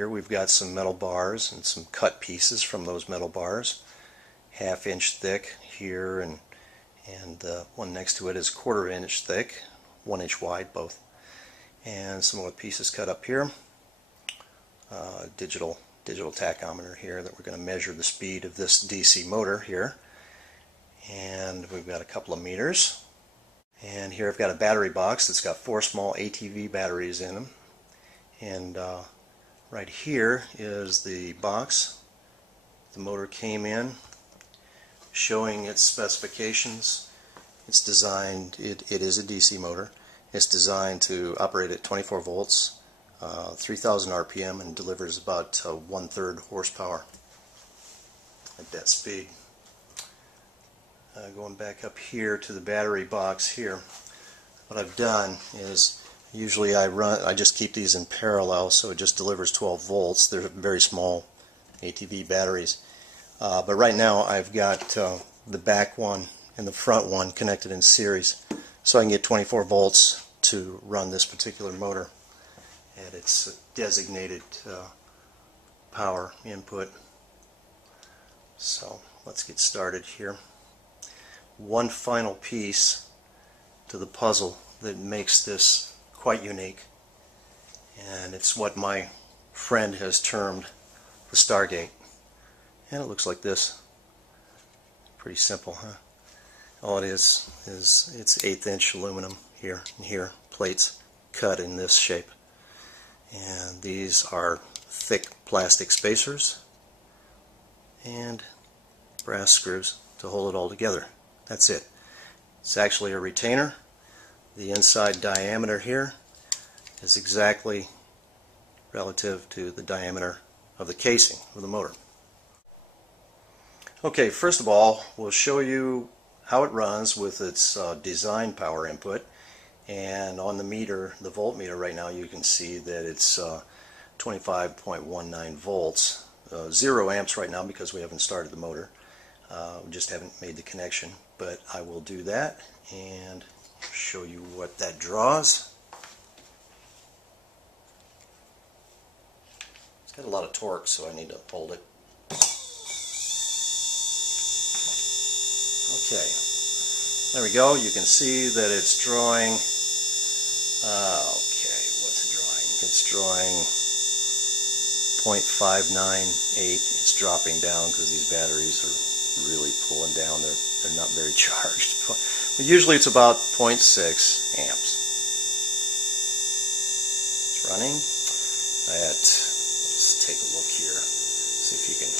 here we've got some metal bars and some cut pieces from those metal bars, 1/2 inch thick here, and one next to it is 1/4 inch thick, 1 inch wide both, and some more pieces cut up here. Digital tachometer here that we're going to measure the speed of this DC motor here, and we've got a couple of meters. And here I've got a battery box that's got 4 small ATV batteries in them, and right here is the box the motor came in, showing its specifications. It's designed, it is a DC motor. It's designed to operate at 24 volts, 3000 RPM, and delivers about 1/3 horsepower at that speed. Going back up here to the battery box here, what I've done is usually I just keep these in parallel, so it just delivers 12 volts. They're very small ATV batteries. But right now I've got the back one and the front one connected in series, so I can get 24 volts to run this particular motor at its designated power input. So let's get started here. One final piece to the puzzle that makes this quite unique, and it's what my friend has termed the Stargate, and it looks like this. Pretty simple, huh? All it is it's 1/8 inch aluminum here and here, plates cut in this shape, and these are thick plastic spacers and brass screws to hold it all together. That's it. It's actually a retainer. The inside diameter here is exactly relative to the diameter of the casing of the motor. Okay, first of all, we'll show you how it runs with its design power input. And on the meter, the voltmeter right now, you can see that it's 25.19 volts. 0 amps right now because we haven't started the motor. We just haven't made the connection, but I will do that and show you what that draws. It's got a lot of torque, so I need to hold it. Okay, there we go. You can see that it's drawing, okay, what's it drawing? It's drawing 0.598. It's dropping down because these batteries are really pulling down. They're not very charged. But usually it's about 0.6 amps. It's running at, let's take a look here. See if you can, I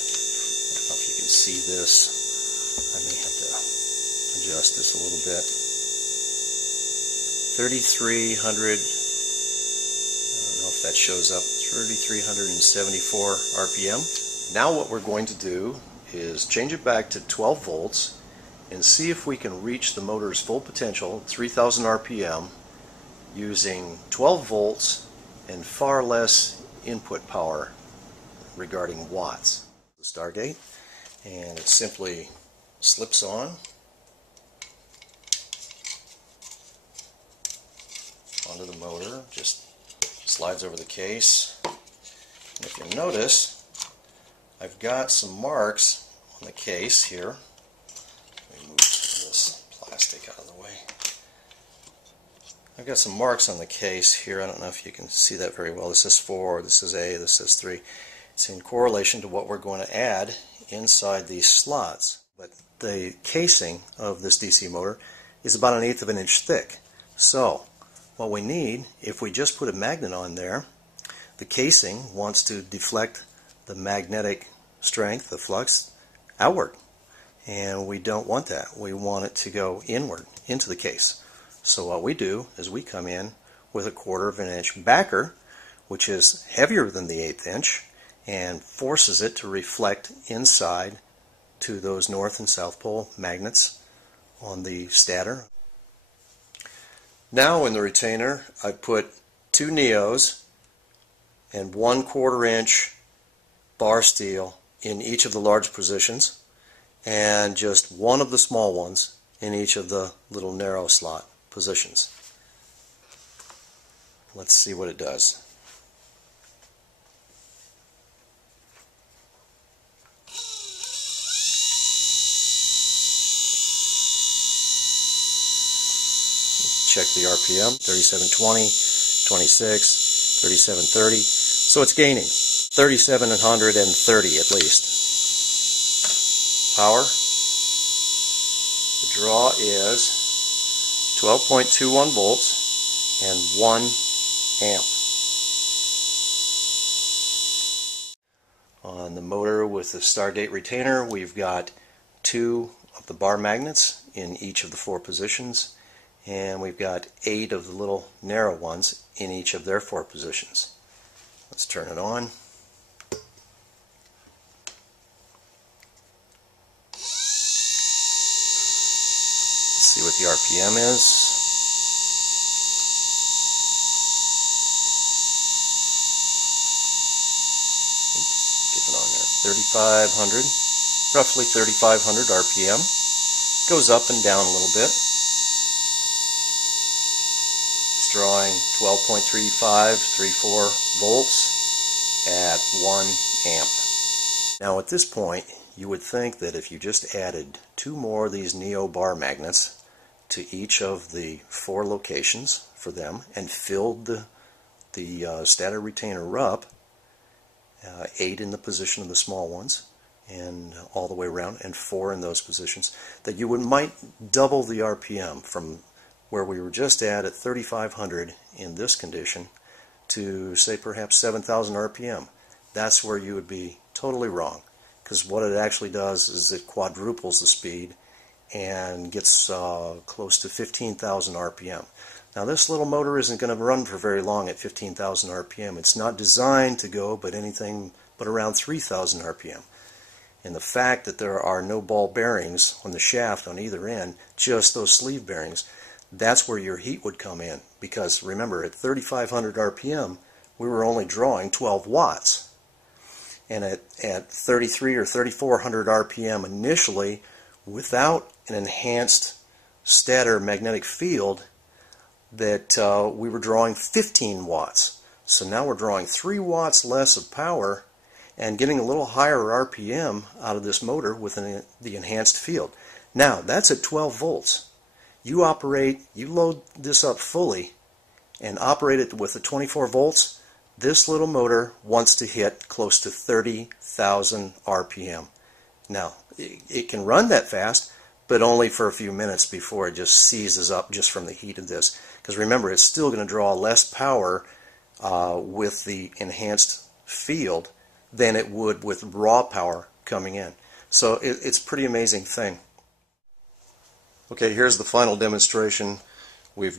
don't know if you can see this. I may have to adjust this a little bit. 3,300, I don't know if that shows up, 3,374 RPM. Now what we're going to do is change it back to 12 volts and see if we can reach the motor's full potential, 3,000 RPM, using 12 volts and far less input power regarding watts. The Stargate, and it simply slips on onto the motor, just slides over the case. And if you notice, I've got some marks on the case here. Let me move this plastic out of the way. I've got some marks on the case here. I don't know if you can see that very well. This is 4, this is A, this is 3. It's in correlation to what we're going to add inside these slots. But the casing of this DC motor is about 1/8 of an inch thick. So what we need, if we just put a magnet on there, the casing wants to deflect the magnetic strength, the flux, outward. And we don't want that. We want it to go inward into the case. So what we do is we come in with a 1/4 of an inch backer, which is heavier than the 1/8 inch, and forces it to reflect inside to those north and south pole magnets on the stator. Now in the retainer I put 2 Neos and 1/4 inch bar steel in each of the large positions, and just one of the small ones in each of the little narrow slot positions. Let's see what it does. check the RPM, 3720, 26, 3730. So it's gaining 3730 at least. Power. The draw is 12.21 volts and 1 amp. On the motor with the Stargate retainer, we've got 2 of the bar magnets in each of the 4 positions, and we've got 8 of the little narrow ones in each of their 4 positions. Let's turn it on. Let's see what the RPM is. Get it on there. 3,500, roughly 3,500 RPM. Goes up and down a little bit. It's drawing 12.34 volts at 1 amp. Now at this point, you would think that if you just added 2 more of these Neo bar magnets to each of the 4 locations for them and filled the stator retainer up, 8 in the position of the small ones and all the way around, and 4 in those positions, that you might double the RPM from where we were just at 3,500 in this condition to, say, perhaps 7,000 RPM. That's where you would be totally wrong, because what it actually does is it quadruples the speed and gets close to 15,000 RPM. Now this little motor isn't going to run for very long at 15,000 RPM. It's not designed to go but anything but around 3,000 RPM. And the fact that there are no ball bearings on the shaft on either end, just those sleeve bearings, that's where your heat would come in. Because remember, at 3,500 RPM, we were only drawing 12 watts. And at 33 or 3,400 RPM initially, without an enhanced stator magnetic field, that we were drawing 15 watts. So now we're drawing 3 watts less of power and getting a little higher RPM out of this motor with the enhanced field. Now that's at 12 volts. You load this up fully and operate it with the 24 volts, this little motor wants to hit close to 30,000 RPM. Now, it can run that fast, but only for a few minutes before it just seizes up just from the heat of this. Because remember, it's still going to draw less power with the enhanced field than it would with raw power coming in. So it's a pretty amazing thing. Okay, here's the final demonstration. We're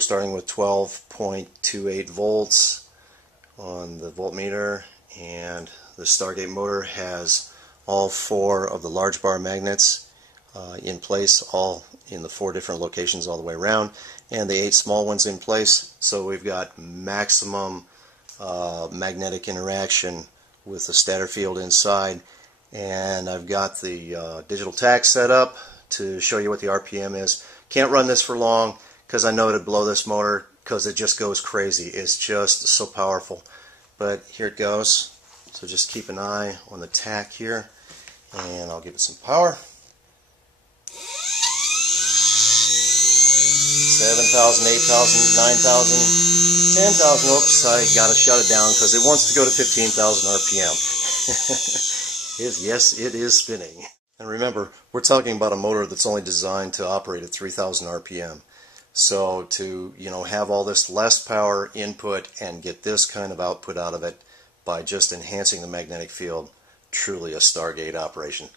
starting with 12.28 volts on the voltmeter, and the Stargate motor has all 4 of the large bar magnets in place, all in the 4 different locations all the way around, and the 8 small ones in place. So we've got maximum magnetic interaction with the stator field inside, and I've got the digital tach set up to show you what the RPM is. Can't run this for long because I know it'd blow this motor because it just goes crazy. It's just so powerful. But here it goes. So just keep an eye on the tach here, and I'll give it some power. 7,000, 8,000, 9,000, 10,000. Oops, I gotta shut it down because it wants to go to 15,000 RPM. Yes, it is spinning. And remember, we're talking about a motor that's only designed to operate at 3,000 RPM. So to have all this less power input and get this kind of output out of it by just enhancing the magnetic field, truly a Stargate operation.